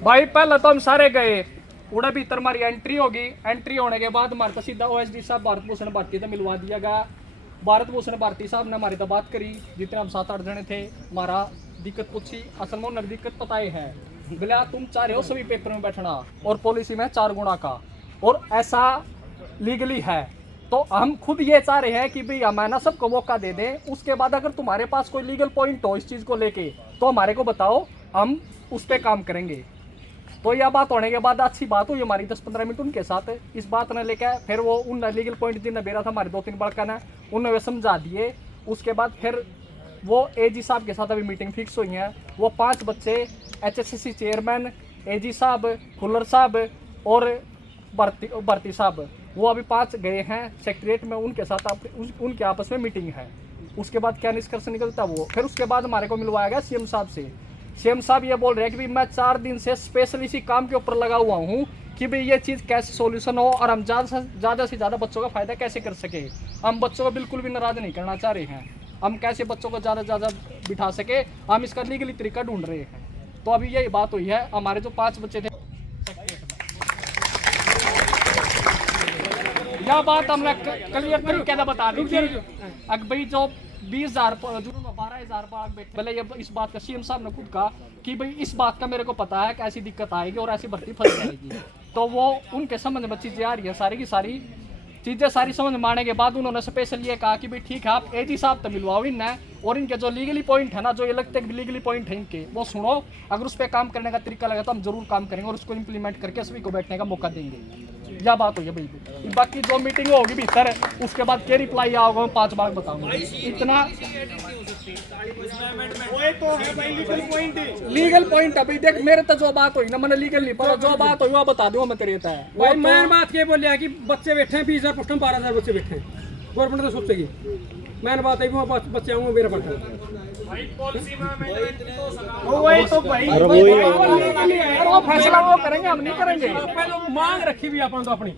भाई पहले तो हम सारे गए, उड़ा भीतर हमारी एंट्री होगी। एंट्री होने के बाद हमारे को सीधा ओएसडी साहब भारत भूषण भारती से मिलवा दिया गया। भारत भूषण भारती साहब ने हमारी तो बात करी, जितने हम 7-8 जने थे, हमारा दिक्कत पूछी। असल में उन्हें दिक्कत पता ही है, बोला तुम चाह रहे हो सभी पेपर में बैठना और पॉलिसी में 4 गुना का, और ऐसा लीगली है, तो हम खुद ये चाह रहे हैं कि भाई हमें ना सबको मौका दे दें। उसके बाद अगर तुम्हारे पास कोई लीगल पॉइंट हो इस चीज़ को लेके तो हमारे को बताओ, हम उस पर काम करेंगे। तो यह बात होने के बाद अच्छी बात हुई हमारी 10-15 मिनट उनके साथ। इस बात ने लेकर फिर वो उन लीगल पॉइंट जिन्हें बेरा था हमारे 2-3 बड़का ने, उन्हें वे समझा दिए। उसके बाद फिर वो एजी साहब के साथ अभी मीटिंग फिक्स हुई है। वो 5 बच्चे HSCC चेयरमैन, एजी साहब, खुल्लर साहब और भारती साहब, वो अभी 5 गए हैं सेक्रेटरीट में, उनके साथ उनके आपस में मीटिंग है। उसके बाद क्या निष्कर्ष निकलता वो, फिर उसके बाद हमारे को मिलवाया गया सीएम साहब से। सीएम साहब ये बोल रहे हैं कि भाई मैं 4 दिन से स्पेशल इसी काम के ऊपर लगा हुआ हूँ कि भाई ये चीज़ कैसे सॉल्यूशन हो और हम ज़्यादा से ज़्यादा बच्चों का फ़ायदा कैसे कर सके। हम बच्चों को बिल्कुल भी नाराज़ नहीं करना चाह रहे हैं, हम कैसे बच्चों को ज़्यादा से ज़्यादा बिठा सके, हम इसका लीगली तरीका ढूंढ रहे हैं। तो अभी यही बात हुई है। हमारे जो 5 बच्चे थे, यह बात हमने क्लियर तरीके से बता दी थी। अगर भाई जो 20,000 12,000 बैठे, पहले ये इस बात का सीएम साहब ने खुद कहा कि भाई इस बात का मेरे को पता है कि ऐसी दिक्कत आएगी और ऐसी भर्ती फंस जाएगी। तो वो उनके समझ में चीज़ें आ रही है, सारी की सारी चीज़ें सारी समझ में आने के बाद उन्होंने स्पेशल ये कहा कि भाई ठीक है आप एजी साहब तो मिलवाओ इनने, और इनके जो लीगली पॉइंट है ना, जो ये लगते हैं लीगली पॉइंट है इनके, वो सुनो। अगर उस पर काम करने का तरीका लगा तो हम जरूर काम करेंगे और उसको इम्प्लीमेंट करके सभी को बैठने का मौका देंगे। यह बात हुई है बिल्कुल। बाकी जो मीटिंग होगी भीतर, उसके बाद क्या रिप्लाई आओगे मैं 5 बार बताऊंगा। इतना लीगल पॉइंट अभी देख, मेरे तो जो बात हुई ना मैंने लीगल नहीं पता, जो बात हुई वो बता दूंगा मैं तेरे है भाई। मैं बात ये बोलिया कि बच्चे बैठे हैं 20,000 पोस्ट में 12,000 बच्चे बैठे हैं, गवर्नमेंट तो सोचेगी। मैंने बात है वहाँ बच्चे आऊँगा मेरा पढ़ता वही तो भाई वो फैसला वो करेंगे, हम नहीं करेंगे। पहले मांग रखी भी अपन तो अपनी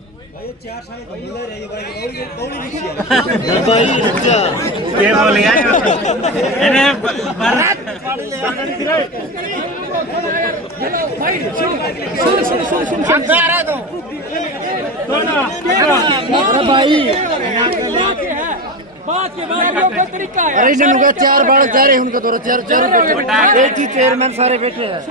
अरे इनका 4 बालक जा रहे हैं, उनका तो 4 एक ही चेयरमैन सारे बैठे हैं।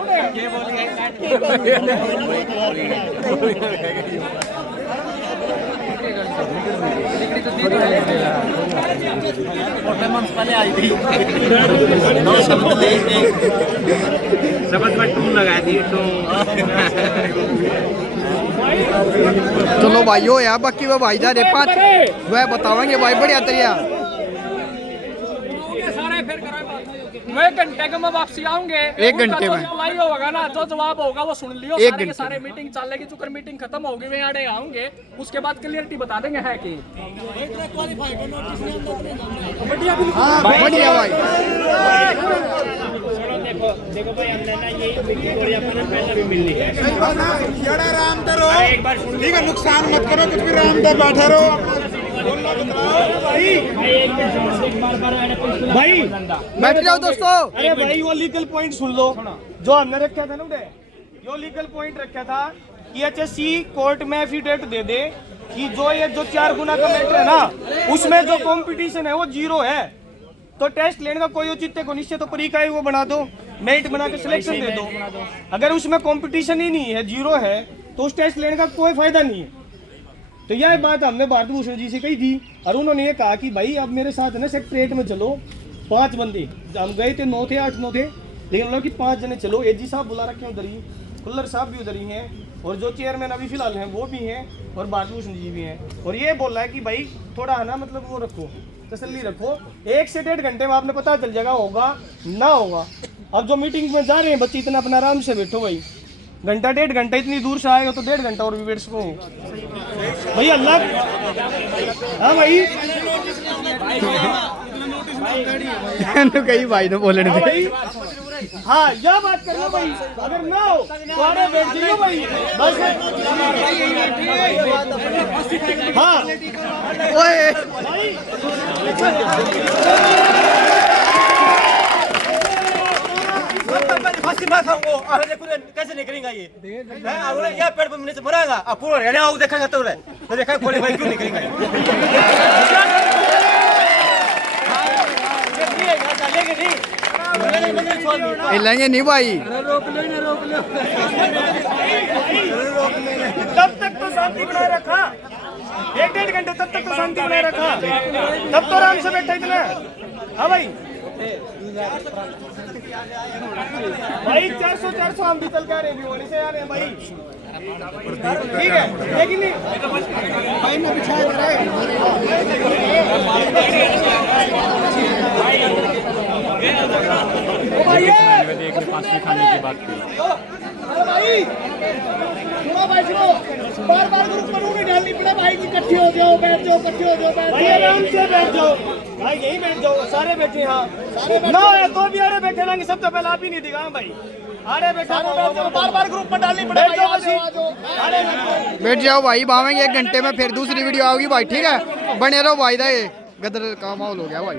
चलो भाई हो यार, बाकी वो भाई जा रहे 5 वह बतावेंगे भाई बढ़िया तरिया। मैं घंटे के में वापसी आऊंगे, 1 घंटे में रिप्लाई होगा ना, जो जवाब होगा वो सुन लियो। सारे के सारे मीटिंग चलेगी, चुकर मीटिंग खत्म होगी वे आड़े आऊंगे, उसके बाद क्लियरिटी बता देंगे है कि बढ़िया भाई। देखो भाई हमने ना ये विक्टोरिया अपन पहले भी मिल ली है। आराम करो, ठीक है, नुकसान मत करो, कुछ भी आराम से बैठे रहो। भाई बैठ जाओ दोस्तों। अरे भाई वो लीगल पॉइंट सुन लो जो हमने रखा था ना, जो लीगल पॉइंट रखा था कि HSC कोर्ट में एफिडेविट दे दे कि जो 4 गुना का मैटर है ना, उसमें जो कंपटीशन है वो 0 है। तो टेस्ट लेने का कोई औचित्य को निश्चय तो परीक्षा वो बना दो, मेरिट बना के सिलेक्शन दे दो। अगर उसमें कंपटीशन ही नहीं है, 0 है, तो उस टेस्ट लेने का कोई फायदा नहीं है। तो यह बात हमने भारत भूषण जी से कही थी और उन्होंने ये कहा कि भाई अब मेरे साथ है ना सेक्रेटरीट में चलो, 5 बंदे, हम गए थे 9 थे 8-9 थे, लेकिन उन्होंने कि 5 जने चलो। एजी साहब बुला रखे हैं उधर ही, खुल्लर साहब भी उधर ही हैं, और जो चेयरमैन अभी फिलहाल हैं वो भी हैं, और भारत भूषण जी भी हैं। और ये बोल रहा है कि भाई थोड़ा है ना, मतलब वो रखो, तसल्ली रखो, 1 से 1.5 घंटे में आपने पता चल जाएगा होगा ना होगा। अब जो मीटिंग में जा रहे हैं बच्चे, इतना अपना आराम से बैठो भाई, घंटा 1.5 घंटा इतनी दूर से आएगा तो 1.5 घंटा और भी बैठ सको भाई। अल्लाह हाँ भाई कई भाई ने बोले भाई, हाँ यह बात करना भाई, अगर ना हो तो आगे बैठ जाइए भाई बस। हाँ भाई फांसी मैं खाऊंगा अब देखो कैसे निकलेगा ये ये पेड़ पर मुझे से मरेगा अब पूरा रहने आओ देखेगा तो देखा गोली भाई क्यों निकलेगा हिलेंगे नहीं भाई। तब तक तो शांति बनाए रखा, 1-1.5 घंटे तब तक तो शांति बनाए रखा, तब तो आराम से बैठा इतना। हाँ भाई भाई 400 हम भी चल के आ रहे हैं, होली से आ रहे हैं भाई, ठीक है लेकिन नहीं भाई ने बिछाया जा रहा है भाई बार-बार ग्रुप में नहीं डालनी पड़े भाई, इकट्ठे हो जाओ बैठ जाओ, इकट्ठे हो जाओ बैठ जाओ, आराम से बैठ जाओ भाई, यही बैठ जाओ सारे बैठे हाँ ना है तो भी अरे बैठे रहेंगे, सब तो पहले आप ही नहीं दिखा भाई, अरे बैठा बार-बार ग्रुप में डालनी पड़े, बैठ जाओ भाई, भावेंगे 1 घंटे में फिर दूसरी वीडियो आओगी भाई, ठीक है बने रहो भाई। गदर का माहौल हो गया भाई।